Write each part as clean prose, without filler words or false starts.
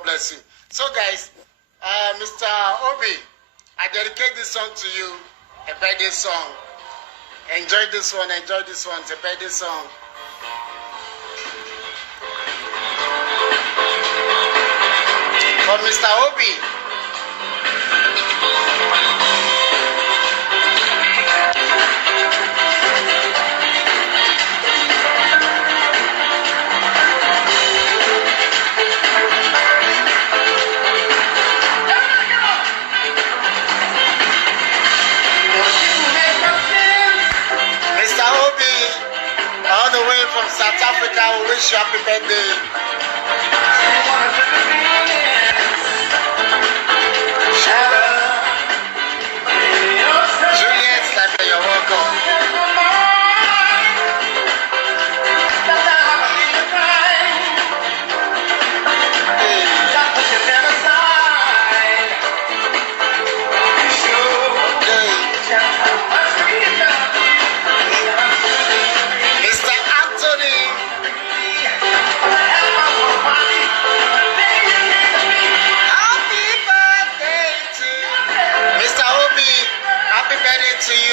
God bless you. So, guys, Mr. Obi, I dedicate this song to you, a birthday song. Enjoy this one, it's a birthday song. For Mr. Obi. From South Africa, we wish you happy birthday. Juliet, you're welcome. To you. Happy birthday, happy birthday to you. Happy birthday to you.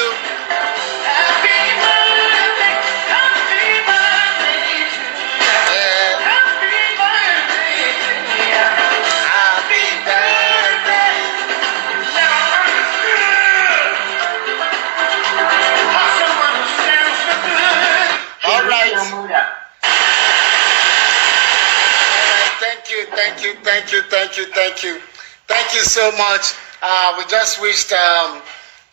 Happy birthday. All right. Thank you. Thank you so much. We just wished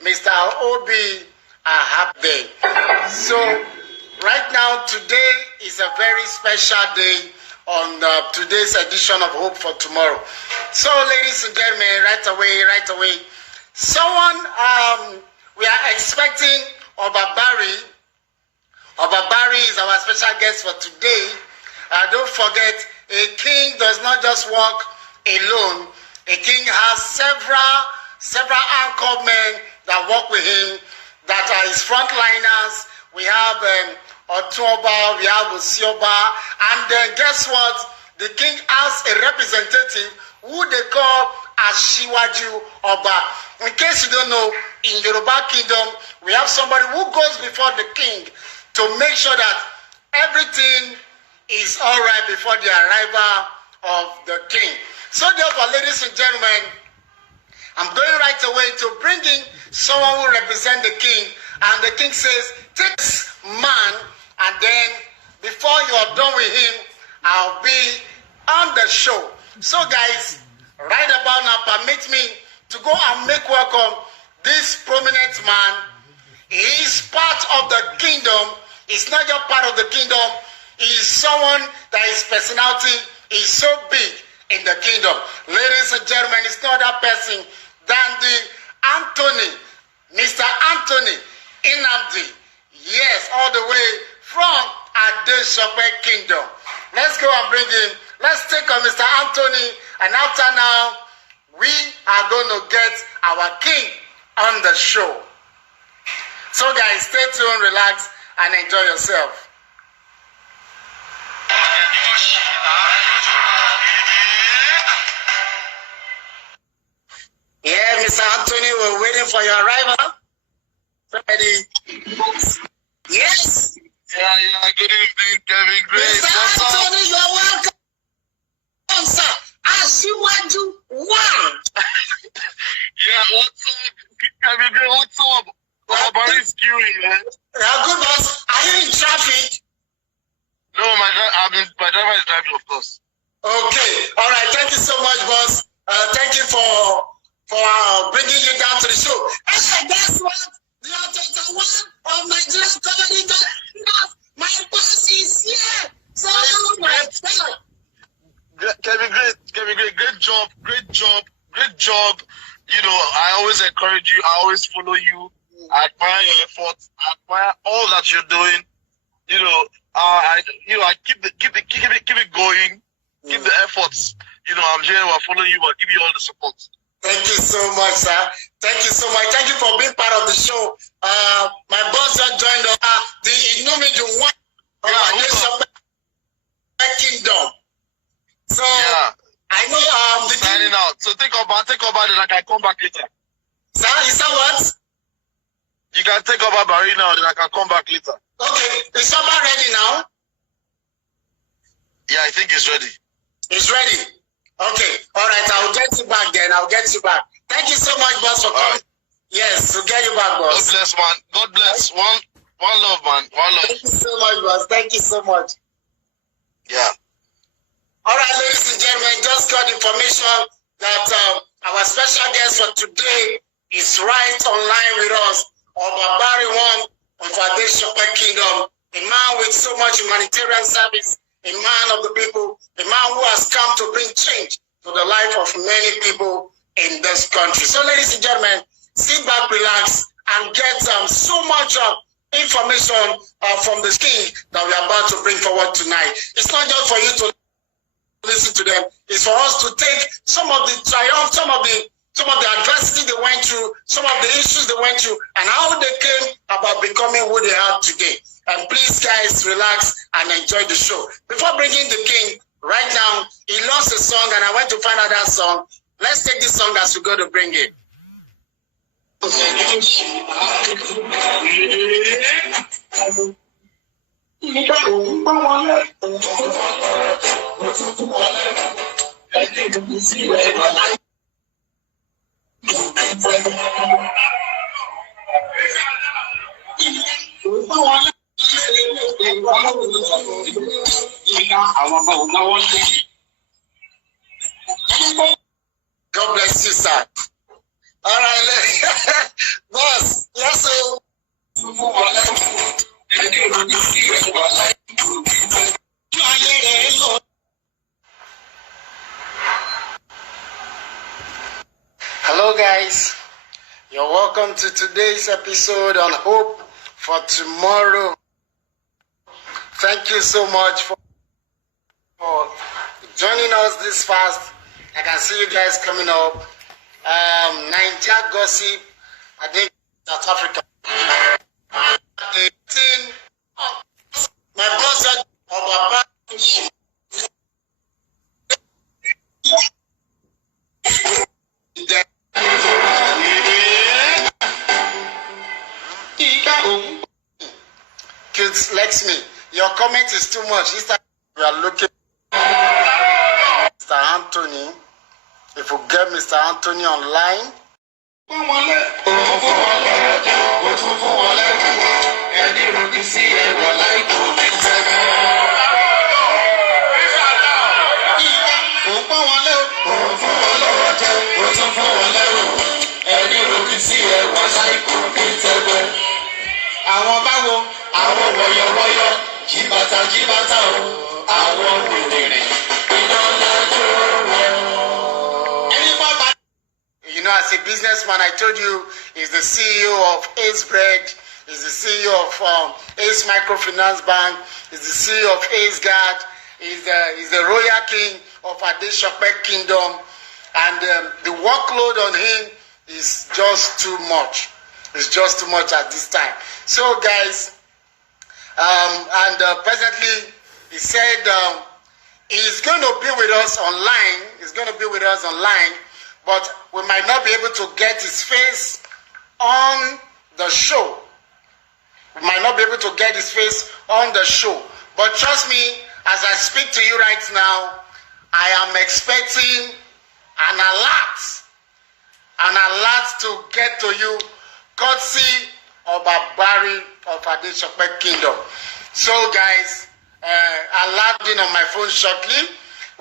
Mr. Obi a happy day. So right now, today is a very special day on today's edition of Hope for Tomorrow. So ladies and gentlemen, right away, someone we are expecting Bharry. Bharry is our special guest for today. Don't forget, a king does not just walk alone. A king has several anchor men that work with him, that are his frontliners. We have Otoba, we have Osioba, and then guess what? The king has a representative who they call Asiwaju Oba. In case you don't know, in Yoruba Kingdom, we have somebody who goes before the king to make sure that everything is all right before the arrival of the king. So therefore, ladies and gentlemen, I'm going right away to bring in someone who represents the king. And the king says, take this man, and then before you are done with him, I'll be on the show. So guys, right about now, permit me to go and make welcome this prominent man. He is part of the kingdom. He's not just part of the kingdom. He is someone that his personality is so big in the kingdom. Ladies and gentlemen, it's not that person than the Anthony, Mr. Anthony Nnamdi. Yes, all the way from Adeshope Kingdom. Let's go and bring him. Let's take on Mr. Anthony, and after now, we are going to get our king on the show. So guys, stay tuned, relax, and enjoy yourself. Yeah, Mr. Anthony, we're waiting for your arrival. Ready? Yes. Yeah, good evening, Kevin. Great. Mr. Anthony, you're welcome, sir. Asiwaju, wow. Yeah, what's up? Kevin, great. What's up? Bharry's queuing, man. Yeah, good, boss. Are you in traffic? No, my driver is driving, of course. Okay. All right. Thank you so much, boss. Thank you for bringing you down to the show. Hey, guess what? The author one of Nigeria's comedy. My boss is here. So, Kevin, great job. You know, I always encourage you. I always follow you. I admire your efforts. I admire all that you're doing. You know, I keep it going. Keep the efforts. You know, I'm here. I follow you. I give you all the support. Thank you so much, sir. Thank you so much. Thank you for being part of the show. My boss just joined us. The Inumiju one of Adeshope Kingdom. So I know So take over then I can come back later. Sir, is that what? You can take over Bharry now, then I can come back later. Okay, is Oba ready now? Yeah, I think it's ready. It's ready. Okay, all right, I'll get you back then. I'll get you back. Thank you so much, boss, for coming. Right. Yes, we'll get you back, boss. God bless, man. God bless. One love, man. One love. Thank you so much, boss. Thank you so much. Yeah. All right, ladies and gentlemen, just got information that our special guest for today is right online with us, Bharry one of Adeshope Kingdom, a man with so much humanitarian service, a man of the people, a man who has come to bring change to the life of many people in this country. So, ladies and gentlemen, sit back, relax, and get so much information from the king that we are about to bring forward tonight. It's not just for you to listen to them. It's for us to take some of the triumph, some of the adversity they went through, some of the issues they went through, and how they came about becoming who they are today. And please, guys, relax and enjoy the show. Before bringing the king, right now, he lost a song, and I went to find out that song. Let's take this song as we go to bring it. God bless you, sir. All right, boss. Yes, sir. Hello, guys. You're welcome to today's episode on Hope for Tomorrow. Thank you so much for joining us this fast. I can see you guys coming up. Nigeria gossip, I think South Africa. 18. My boss said, Kids, Lexmi, your comment is too much. We are looking Mr. Anthony. If we get Mr. Anthony online. Àwọn báwo, àwọn wọ̀yọ̀wọ̀yọ̀, jìbàtà o, àwọn wèrè, iná lájọ́ wọn. You know, as a businessman, I told you, he's the CEO of Ace Bread, he's the CEO of Ace Microfinance Bank, he's the CEO of Ace Guard, he's the royal king of Adeshope Kingdom, and the workload on him is just too much. It's just too much at this time. So, guys, presently, he said he's going to be with us online. He's going to be with us online, but we might not be able to get his face on the show. We might not be able to get his face on the show. But trust me, as I speak to you right now, I am expecting an alert to get to you, courtesy of Bharry of Adeshope Kingdom. So, guys, I'll log in on my phone shortly,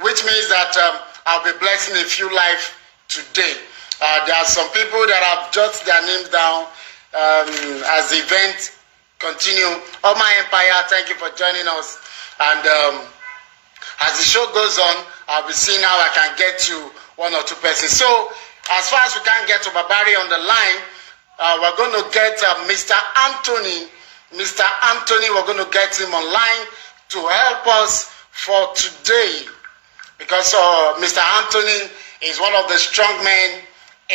which means that I'll be blessing a few lives today. There are some people that have jotted their names down as the event continue. Oh, my empire, thank you for joining us. And as the show goes on, I'll be seeing how I can get to one or two persons. So, as far as we can get to Bharry on the line, we're going to get Mr. Anthony. Mr. Anthony, we're going to get him online to help us for today. Because Mr. Anthony is one of the strong men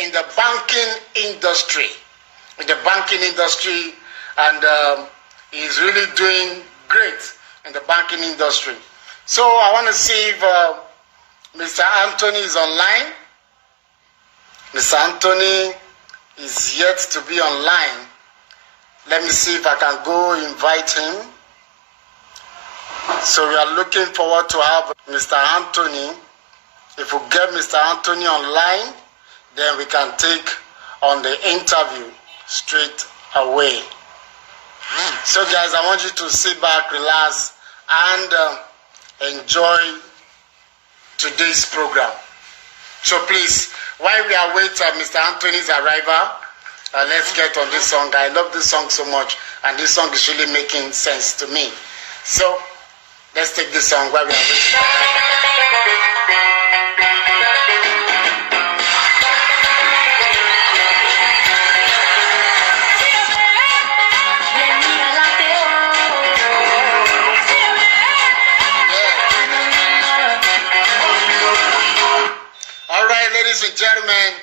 in the banking industry. And he's really doing great in the banking industry. So I want to see if Mr. Anthony is online. Mr. Anthony is yet to be online. Let me see if I can go invite him. So we are looking forward to have Mr. Anthony. If we get Mr. Anthony online, then we can take on the interview straight away. So guys, I want you to sit back, relax, and enjoy today's program. So please, while we await Mr. Anthony's arrival, let's get on this song. I love this song so much, and this song is really making sense to me. So let's take this song while we are waiting. Ladies and gentlemen,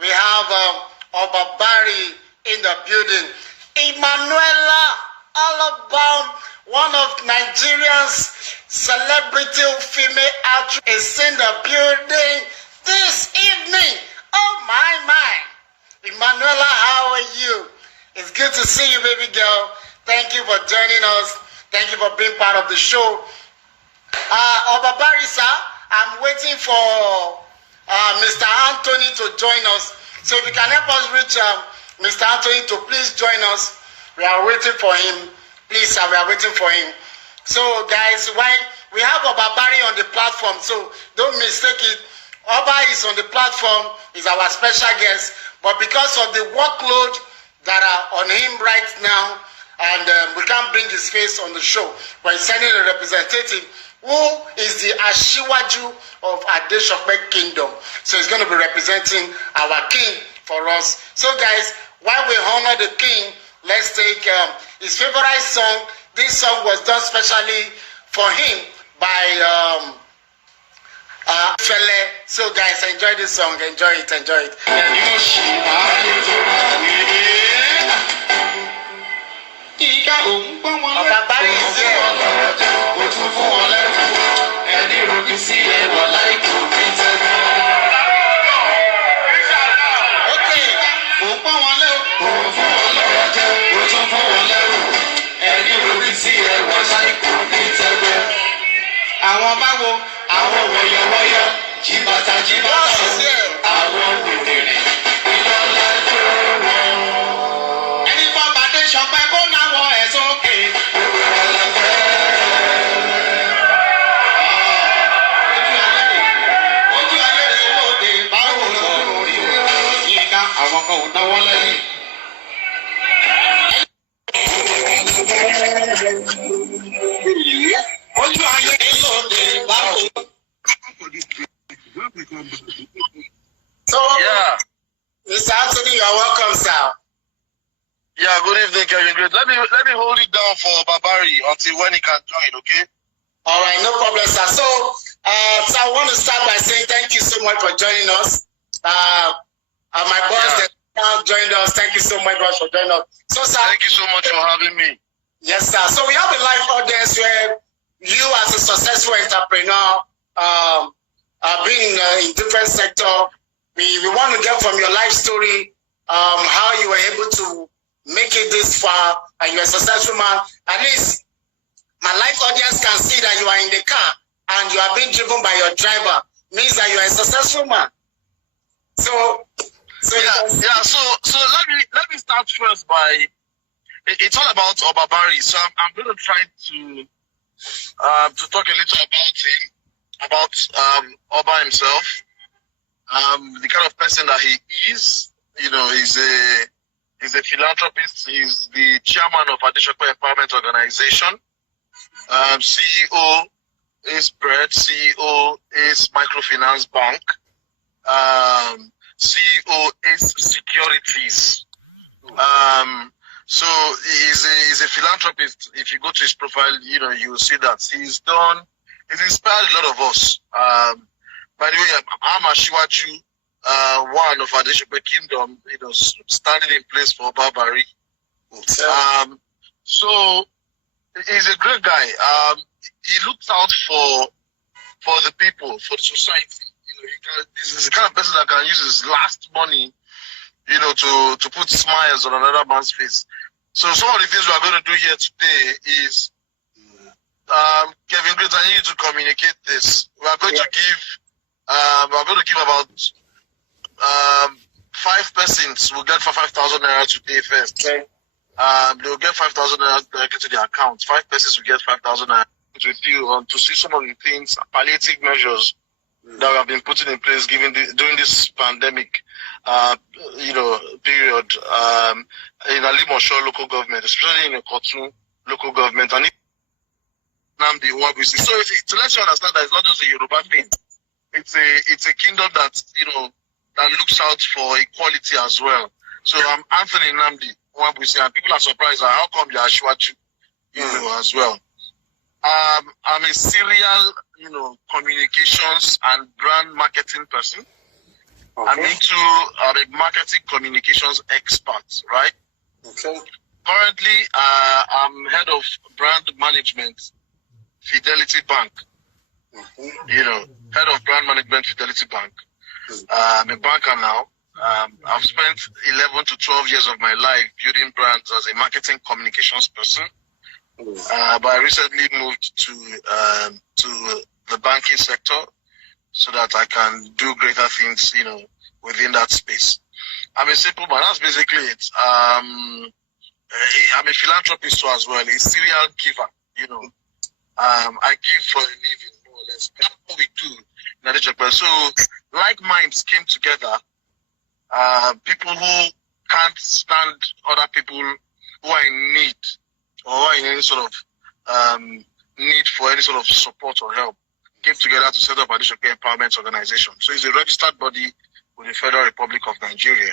we have Bharry in the building. Emanuela Alabam, one of Nigeria's celebrity female actresses, is in the building this evening. Oh my. Emanuela, how are you? It's good to see you, baby girl. Thank you for joining us. Thank you for being part of the show. Bharry, sir, I'm waiting for Mr. Anthony to join us. So if you can help us reach Mr. Anthony to please join us. We are waiting for him. Please, sir, we are waiting for him. So guys, we have Bharry on the platform, so don't mistake it. Oba is on the platform, is our special guest, but because of the workload that are on him right now, and we can't bring his face on the show, but he's sending a representative who is the Asiwaju of Adeshope Kingdom. So he's going to be representing our king for us. So guys, while we honor the king, let's take his favorite song. This song was done specially for him by Fele. So guys, enjoy this song. Enjoy it. Enjoy it. Bharry is here. Àwọn báwo, àwọn wọ̀yọ̀wọ̀yọ̀, jìbàtà àwọn òbèrè, ìlọ́lá tó wọ̀. Ẹni bá bàdé ṣọpẹ́ kó náwó ẹ̀ sókè. Ojú ayé rẹ̀ lóde, báwo lọ́rùn rí o? Yínká àwọn kan ò náwó lẹ́yìn. Ojú ayé rẹ̀ lóde, báwo. So, yeah. Mr. Anthony, you're welcome, sir. Yeah, good evening, Kevin. Great. Let me hold it down for Bharry until when he can join, okay? All right, no problem, sir. So I want to start by saying thank you so much for joining us. My boss that now joined us. Thank you so much for joining us. So, sir, thank you so much for having me. Yes, sir. So we have a live audience where you, as a successful entrepreneur, being in different sector, we want to get from your life story how you were able to make it this far, and you're a successful man. At least my live audience can see that you are in the car and you are being driven by your driver. Means that you are a successful man. So let me start first by it's all about Bharry. So I'm going to try to talk a little about him, about Oba himself, the kind of person that he is. You know, he's a philanthropist. He's the chairman of Adeshope Empowerment Organization. CEO is Bread. CEO is Microfinance Bank. CEO is Securities. So he's a philanthropist. If you go to his profile, you know, you will see that he's inspired a lot of us. By the way, I'm Asiwaju, one of Adeshope Kingdom, you know, standing in place for Bharry. So he's a great guy. He looks out for the people, for the society. This is the kind of person that can use his last money, to put smiles on another man's face. So some of the things we are going to do here today is, Kevin Grace, I need you to communicate this. We are going to give about 5 persons will get for 5,000 naira today first. Okay. They will get 5,000 naira directly to their account. 5 persons will get 5,000 naira with you to see some of the things, palliative measures that we have been putting in place during this pandemic, period, in Alimosho local government, especially in the Kotun local government, and Namdi Wabisi. So to let you understand that it's not just a Yoruba thing. It's a kingdom that that looks out for equality as well. So I'm Anthony Namdi Wabisi, and people are surprised at how come you're Asiwaju, as well. I'm a serial, communications and brand marketing person. Okay. I'm a marketing communications expert, right? Okay. Currently, I'm head of brand management, Fidelity Bank. Mm-hmm. Head of brand management, Fidelity Bank. I'm a banker now. I've spent 11 to 12 years of my life building brands as a marketing communications person. But I recently moved to the banking sector so that I can do greater things, within that space. I'm a simple man. That's basically it. I'm a philanthropist too as well, a serial giver. I give for a living, more or less. That's what we do in Adeshope. So, like minds came together. People who can't stand other people who are in need or who are in any sort of need for any sort of support or help came together to set up Adeshope Empowerment Organization. So it's a registered body with the Federal Republic of Nigeria.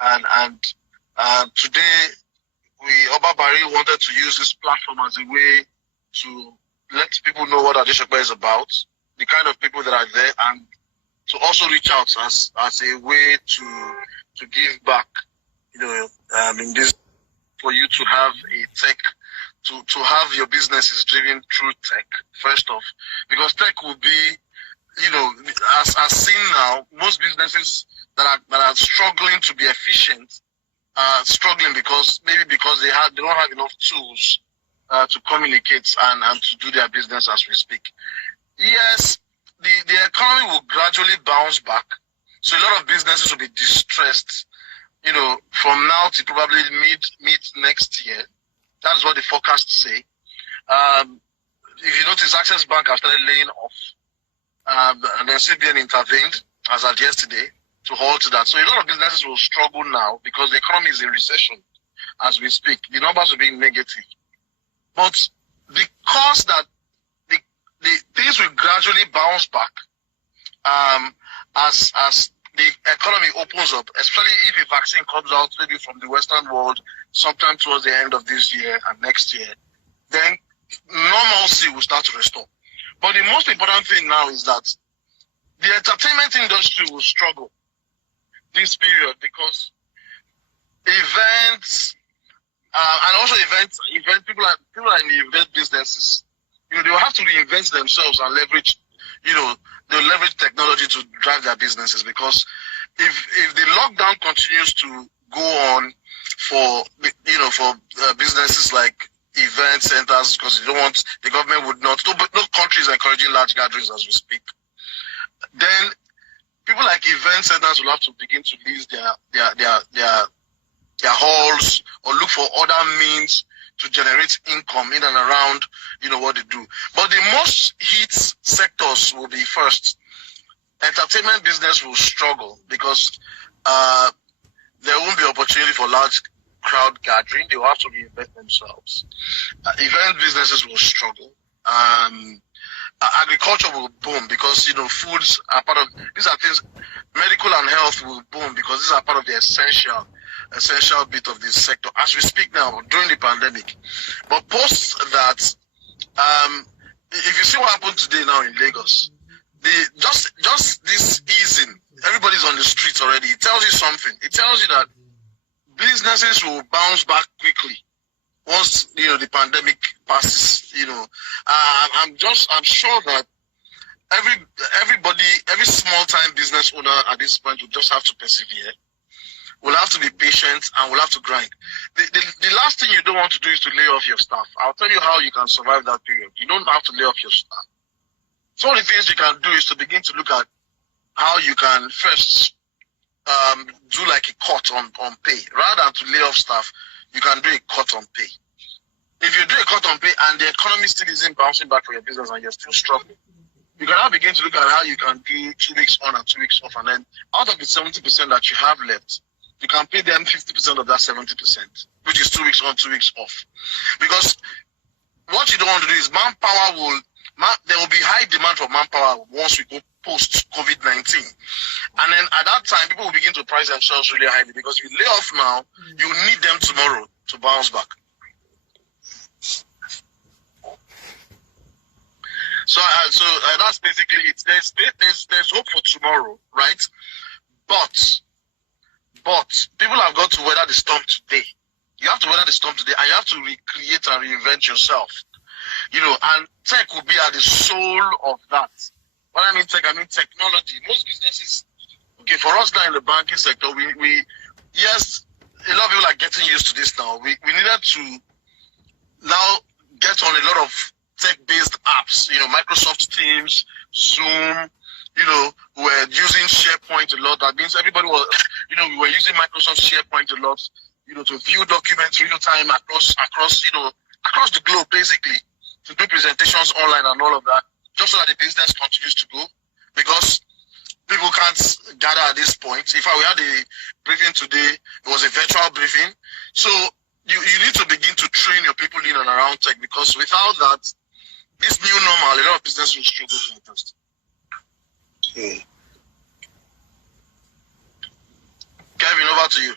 And today, Bharry wanted to use this platform as a way to let people know what Adeshope is about, the kind of people that are there, and to also reach out as a way to give back, in this, for you to have a tech, to have your businesses driven through tech, first off, because tech will be, as seen now, most businesses that are struggling to be efficient are struggling because they don't have enough tools to communicate and to do their business as we speak. Yes, the economy will gradually bounce back, so a lot of businesses will be distressed, from now to probably mid next year. That's what the forecasts say. If you notice, Access Bank have started laying off, and then CBN intervened as of yesterday to halt that. So a lot of businesses will struggle now because the economy is in recession as we speak. The numbers are being negative. But because that the things will gradually bounce back as the economy opens up, especially if a vaccine comes out maybe from the Western world sometime towards the end of this year and next year, then normalcy will start to restore. But the most important thing now is that the entertainment industry will struggle this period because events and also event people are in the event businesses. They will have to reinvent themselves and leverage, they'll leverage technology to drive their businesses, because if the lockdown continues to go on for businesses like event centers, because the government would not, no country is encouraging large gatherings as we speak, then people like event centers will have to begin to lease their halls or look for other means to generate income in and around, what they do. But the most hit sectors will be first. Entertainment business will struggle because there won't be opportunity for large crowd gathering. They will have to reinvent themselves. Event businesses will struggle. Agriculture will boom because, foods are part of, these are things, medical and health will boom because these are part of the essential bit of this sector as we speak now during the pandemic. But post that, if you see what happened today now in Lagos, just this easing, everybody's on the streets already. It tells you something. It tells you that businesses will bounce back quickly once the pandemic passes. I'm sure that every small time business owner at this point will just have to persevere. We'll have to be patient and we'll have to grind. The last thing you don't want to do is to lay off your staff. I'll tell you how you can survive that period. You don't have to lay off your staff. So the things you can do is to begin to look at how you can first do like a cut on pay. Rather than to lay off staff, you can do a cut on pay. If you do a cut on pay and the economy still isn't bouncing back for your business and you're still struggling, you can now begin to look at how you can do 2 weeks on and 2 weeks off, and then out of the 70% that you have left, you can pay them 50% of that 70%, which is 2 weeks on, 2 weeks off. Because what you don't want to do is there will be high demand for manpower once we go post-COVID-19. And then at that time, people will begin to price themselves really highly, because if you lay off now, you need them tomorrow to bounce back. So that's basically it. There's hope for tomorrow, right? But people have got to weather the storm today. You have to weather the storm today, and you have to recreate and reinvent yourself. You know, and tech will be at the soul of that. When I mean tech, I mean technology. Most businesses, okay, for us now in the banking sector, yes, a lot of people are getting used to this now. We needed to now get on a lot of tech-based apps, you know, Microsoft Teams, Zoom, you know, we're using SharePoint a lot. That means everybody was, you know, we were using Microsoft SharePoint a lot, you know, to view documents real time across the globe, basically, to do presentations online and all of that, just so that the business continues to go. Because people can't gather at this point. In fact, we had a briefing today. It was a virtual briefing. So you need to begin to train your people in and around tech, because without that, this new normal, a lot of business will struggle to adjust. Kevin, over to you.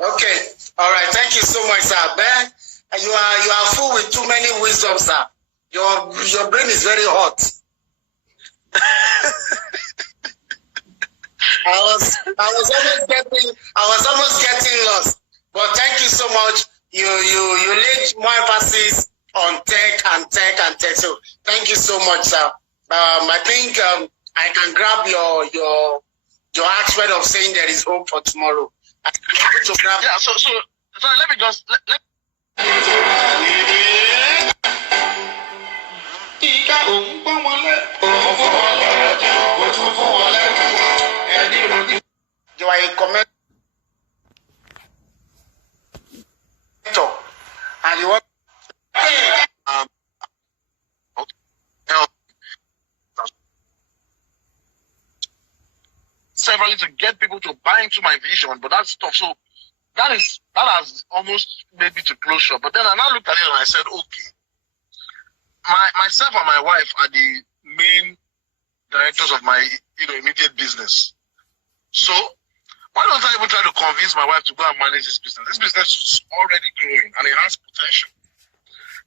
Okay. All right. Thank you so much, sir. Ben, you are full with too many wisdom, sir. Your brain is very hot. I was almost getting lost. But thank you so much. You laid more emphasis on tech. So thank you so much, sir. I think I can grab your aspect of saying there is hope for tomorrow. Yeah. So let me just let. You are a commentator, and you want severally to get people to buy into my vision, but that's tough. So that has almost made me to close shop. But then I now looked at it and I said, okay, myself and my wife are the main directors of my immediate business. So why don't I even try to convince my wife to go and manage this business? This business is already growing and it has potential.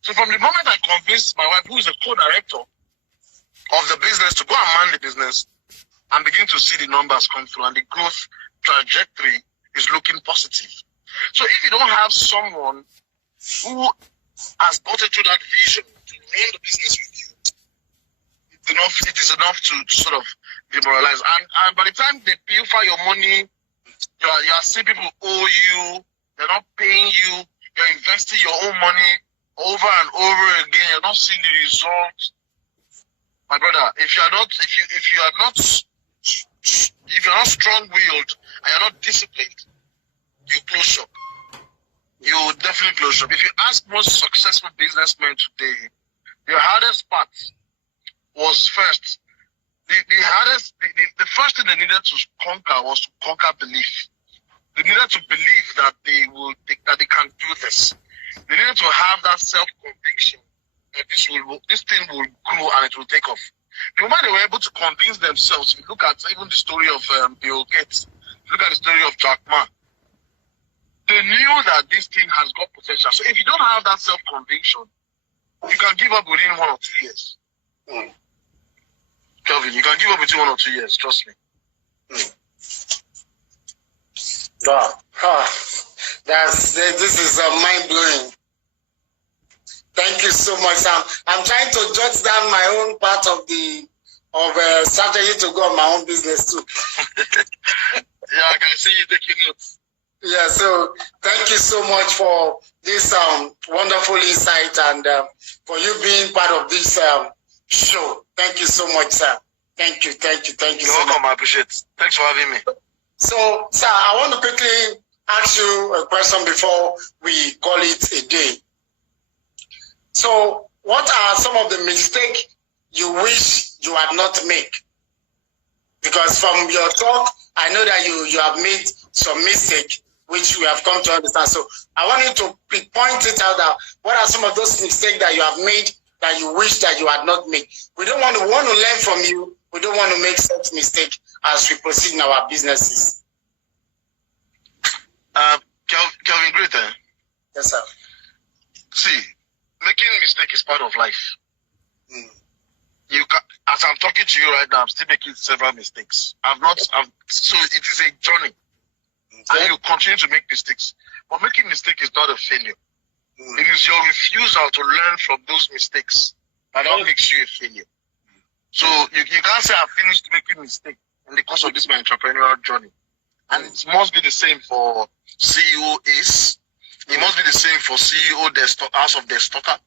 So from the moment I convinced my wife, who is a co-director of the business, to go and man the business, and begin to see the numbers come through, and the growth trajectory is looking positive. So if you don't have someone who has bought into that vision to run the business with you, it is enough to sort of demoralize. And by the time they pilfer your money, you are seeing people owe you, they're not paying you, you're investing your own money over and over again, you're not seeing the results. My brother, if you are not strong-willed and you're not disciplined, you close shop. You will definitely close shop. If you ask most successful businessmen today, the hardest part was first. The first thing they needed to conquer was to conquer belief. They needed to believe that they can do this. They needed to have that self-conviction that this thing will grow and it will take off. The moment they were able to convince themselves, if you look at even the story of Bill Gates, look at the story of Jack Ma, they knew that this thing has got potential. So if you don't have that self-conviction, you can give up within 1 or 2 years. Kelvin, you can give up within 1 or 2 years, trust me. Wow. This is mind-blowing. Thank you so much, Sam. I'm trying to jot down my own part of the of strategy to go on my own business too. Yeah, I can see you taking notes. Yeah, so thank you so much for this wonderful insight and for you being part of this show. Thank you so much, sir. Thank you. You're So welcome, much. I appreciate it. Thanks for having me. So, sir, I want to quickly ask you a question before we call it a day. So, what are some of the mistakes you wish you had not made? Because from your talk, I know that you have made some mistakes, which we have come to understand. So I want you to point it out that what are some of those mistakes that you have made that you wish that you had not made? We want to learn from you. We don't want to make such mistake as we proceed in our businesses. Kelvin Greater. Yes, sir. See, making mistake is part of life. You can, as I'm talking to you right now, I'm still making several mistakes. So it is a journey. Okay. And you continue to make mistakes. But making mistake is not a failure. It is your refusal to learn from those mistakes that makes you a failure. So you can't say I finished making mistake in the course of this my entrepreneurial journey. And it must be the same for CEO Ace. It must be the same for CEO House of the Stocker.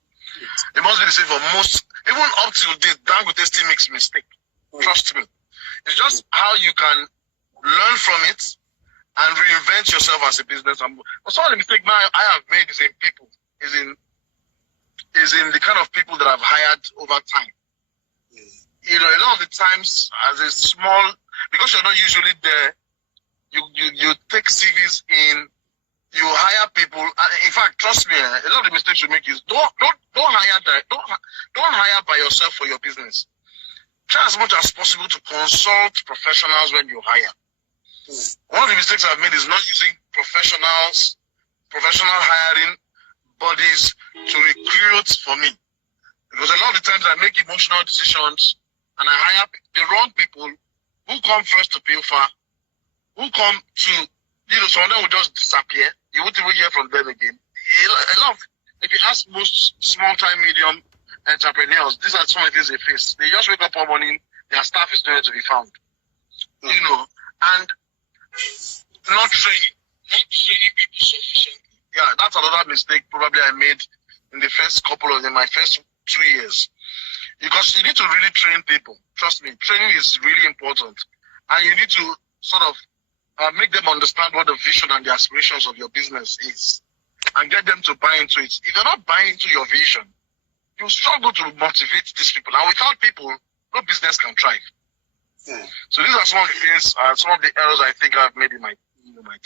It must be the same for most, even up till the Dangote still makes mistake. Trust me. It's just how you can learn from it and reinvent yourself as a business. But some of the mistake I have made is in people, is in the kind of people that I've hired over time. You know, a lot of the times as a small, because you're not usually there, you take CVs in, you hire people. In fact, trust me, a lot of the mistakes you make is don't hire by yourself for your business. Try as much as possible to consult professionals when you hire. One of the mistakes I've made is not using professional hiring bodies to recruit for me. Because a lot of the times I make emotional decisions and I hire the wrong people who come first to pilfer, who come to, some of them will just disappear. You won't even hear from them again. If you ask most small-time, medium entrepreneurs, these are some of the things they face. They just wake up one morning, their staff is nowhere to be found. And not training people sufficiently. Yeah, that's another mistake probably I made in my first 2 years. Because you need to really train people. Trust me, training is really important. And you need to sort of make them understand what the vision and the aspirations of your business is and get them to buy into it. If they're not buying into your vision, you struggle to motivate these people. And without people, no business can thrive. So these are some of the things, some of the errors I think I've made in my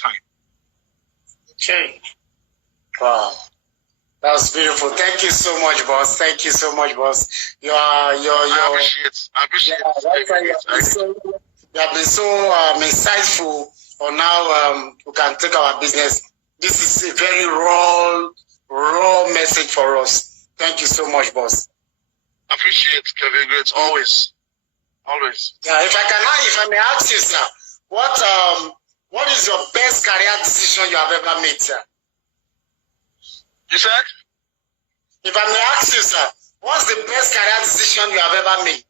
time. Okay. Wow. That was beautiful. Thank you so much, boss. Thank you so much, boss. I appreciate it. You have been so insightful on how we can take our business. This is a very raw message for us. Thank you so much, boss. Appreciate it, Kevin. Great. Always. Yeah, if I may ask you, sir, what is your best career decision you have ever made, sir? You said? If I may ask you, sir, what's the best career decision you have ever made?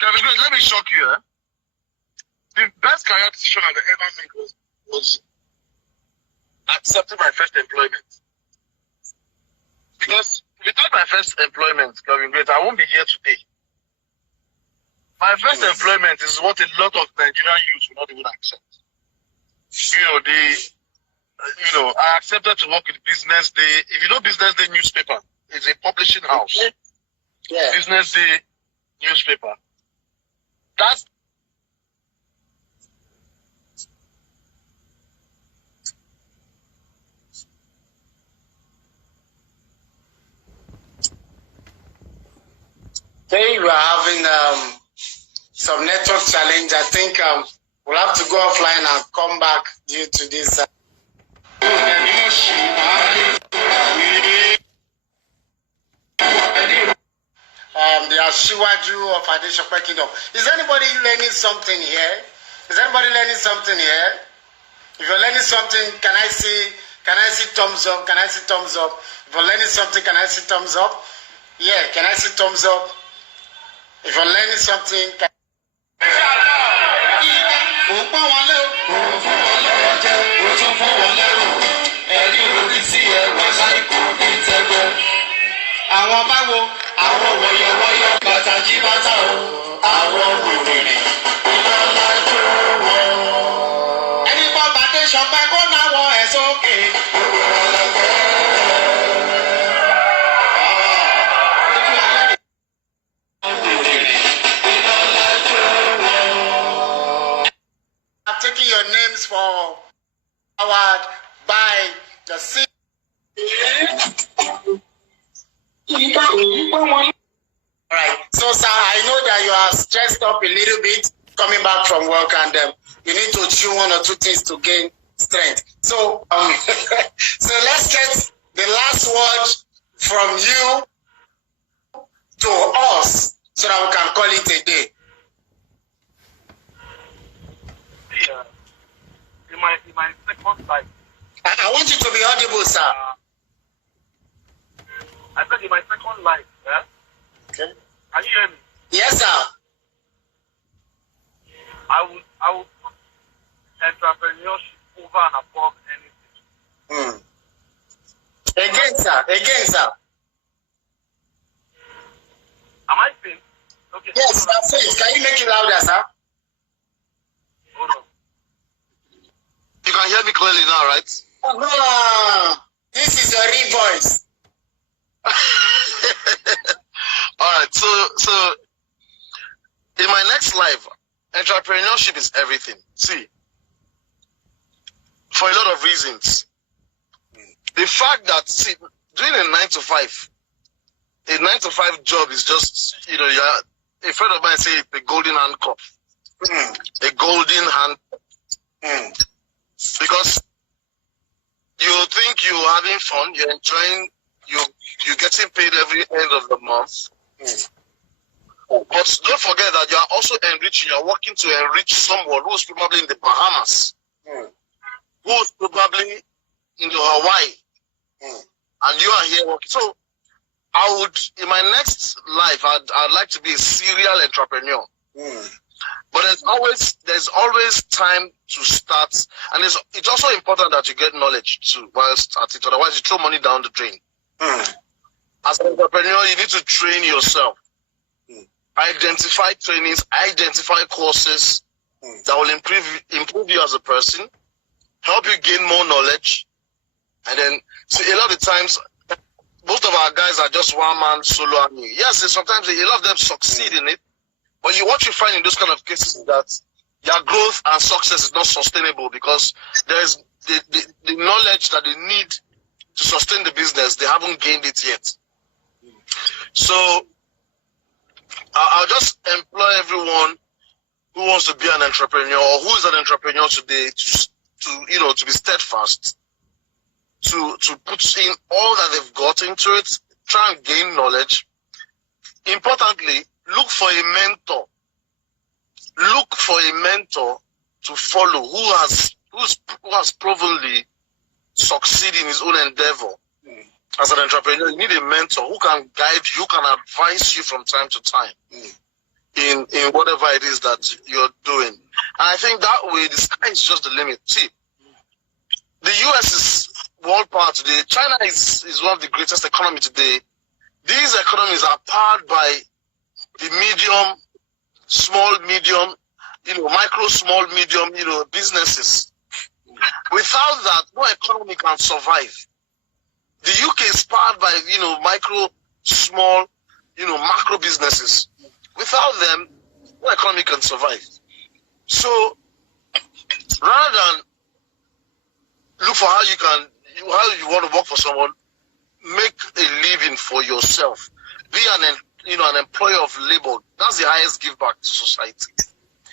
Kevin, let me shock you. The best career decision I ever made was accepting my first employment. Because without my first employment, Kevin, I won't be here today. My first employment is what a lot of Nigerian youth will not even accept. I accepted to work with Business Day. If you know Business Day newspaper, it's a publishing house. Yeah. Business Day newspaper. That's Today we are having some network challenge. I think we'll have to go offline and come back due to this. The Asiwaju of Adeshope Kingdom. Is anybody learning something here? If you're learning something, can I see thumbs up? Can I see thumbs up? If you're learning something, can I see thumbs up? Yeah, can I see thumbs up? If you're learning something, can àwọn báwo àwọn wọ̀yọ̀wọ̀yọ̀ bàtà jí bàtà o àwọn wèrè iná ńlá jó wọn. ẹni bá bàdé ṣọpẹ́ kó náwó ẹ̀ sókè. I'm taking your names for award by the city. Alright, so sir, I know that you are stressed up a little bit coming back from work, and you need to chew one or two things to gain strength. So, so let's get the last word from you to us, so that we can call it a day. In my second life. I want you to be audible, sir. I said in my second life, yeah? Okay. Can you hear me? Yes, sir. I would put entrepreneurship over and above anything. Again, sir. Am I saying? Okay. Yes, that's it. Can you make it louder, sir? Hold on. You can hear me clearly now, right? This is your real voice. All right. So in my next life, entrepreneurship is everything. See, for a lot of reasons. The fact that doing a 9 to 5 job is just, you're a friend of mine say it's a golden handcuff. A golden hand. Because you think you're having fun, you're enjoying, you're getting paid every end of the month. But don't forget that you are also enriching, you're working to enrich someone who's probably in the Bahamas, who's probably in the Hawaii, and you are here working. So I would, in my next life, I'd like to be a serial entrepreneur. But there's always time to start, and it's also important that you get knowledge too while starting. Otherwise, you throw money down the drain. As an entrepreneur, you need to train yourself. Identify trainings, identify courses that will improve you as a person, help you gain more knowledge, and then see, a lot of times, most of our guys are just one man solo army. Yes, sometimes a lot of them succeed in it. But what you find in those kind of cases is that their growth and success is not sustainable because there's the knowledge that they need to sustain the business. They haven't gained it yet. So I'll just employ everyone who wants to be an entrepreneur or who is an entrepreneur today to be steadfast, to put in all that they've got into it, try and gain knowledge. Importantly, look for a mentor. Look for a mentor to follow who has provenly succeeded in his own endeavor. As an entrepreneur, you need a mentor who can guide you, who can advise you from time to time in whatever it is that you're doing. And I think that way, the sky is just the limit. See, the US is world power today. China is one of the greatest economies today. These economies are powered by the medium, small, medium, micro, small, medium, businesses. Without that, no economy can survive. The UK is powered by, micro, small, macro businesses. Without them, no economy can survive. So, rather than look for how you want to work for someone, make a living for yourself. Be an employer of labor. That's the highest give back to society.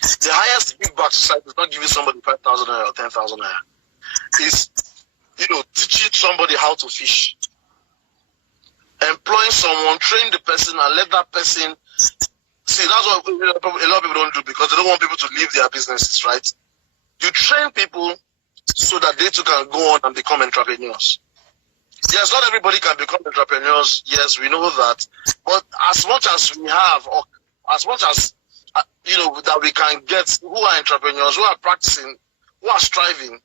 The highest give back to society is not giving somebody 5,000 naira or 10,000 naira. It's, teaching somebody how to fish. Employing someone, train the person, and let that person. See, that's what a lot of people don't do because they don't want people to leave their businesses, right? You train people, so that they too can go on and become entrepreneurs. Yes, not everybody can become entrepreneurs. Yes, we know that. But as much as we have, or as much as that we can get who are entrepreneurs, who are practicing, who are striving,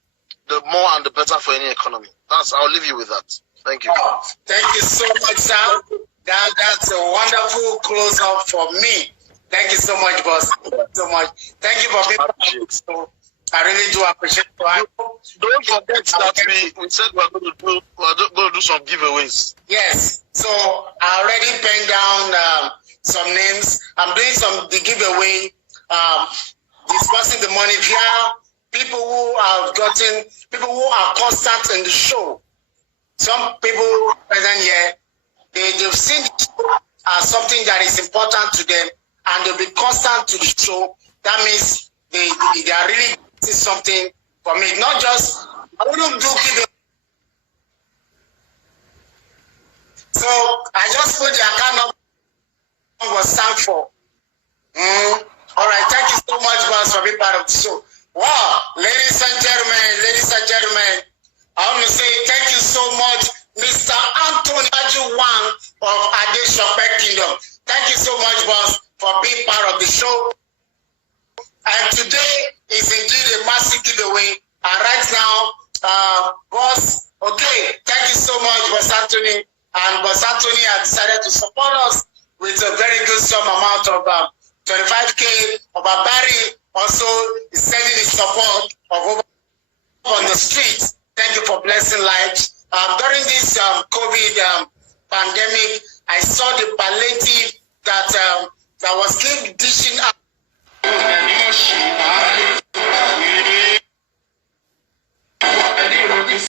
the more and the better for any economy. I'll leave you with that. Thank you. Oh, thank you so much, sir. That's a wonderful close up for me. Thank you so much, boss. So much. Thank you for being so. I really do appreciate it. Don't forget that we said we're going to do some giveaways. Yes. So I already penned down some names. I'm doing the giveaway, discussing the money via people who are constant in the show. Some people present here, they've seen the show as something that is important to them, and they'll be constant to the show. That means they are really doing something for me. Not just, I wouldn't do giveaway. So I just put the account number was sang for. All right, thank you so much, boss, for being part of the show. Wow, ladies and gentlemen, I want to say thank you so much, Mr. Anthony Wang of Adeshope Kingdom. Thank you so much, boss, for being part of the show. And today is indeed a massive giveaway. And right now, boss, okay, thank you so much, Boss Anthony. And Boss Anthony has decided to support us with a very good sum amount of 25K. Bharry also is sending his support of over on the streets. Thank you for blessing lives. During this COVID pandemic, I saw the palliative that was dishing out.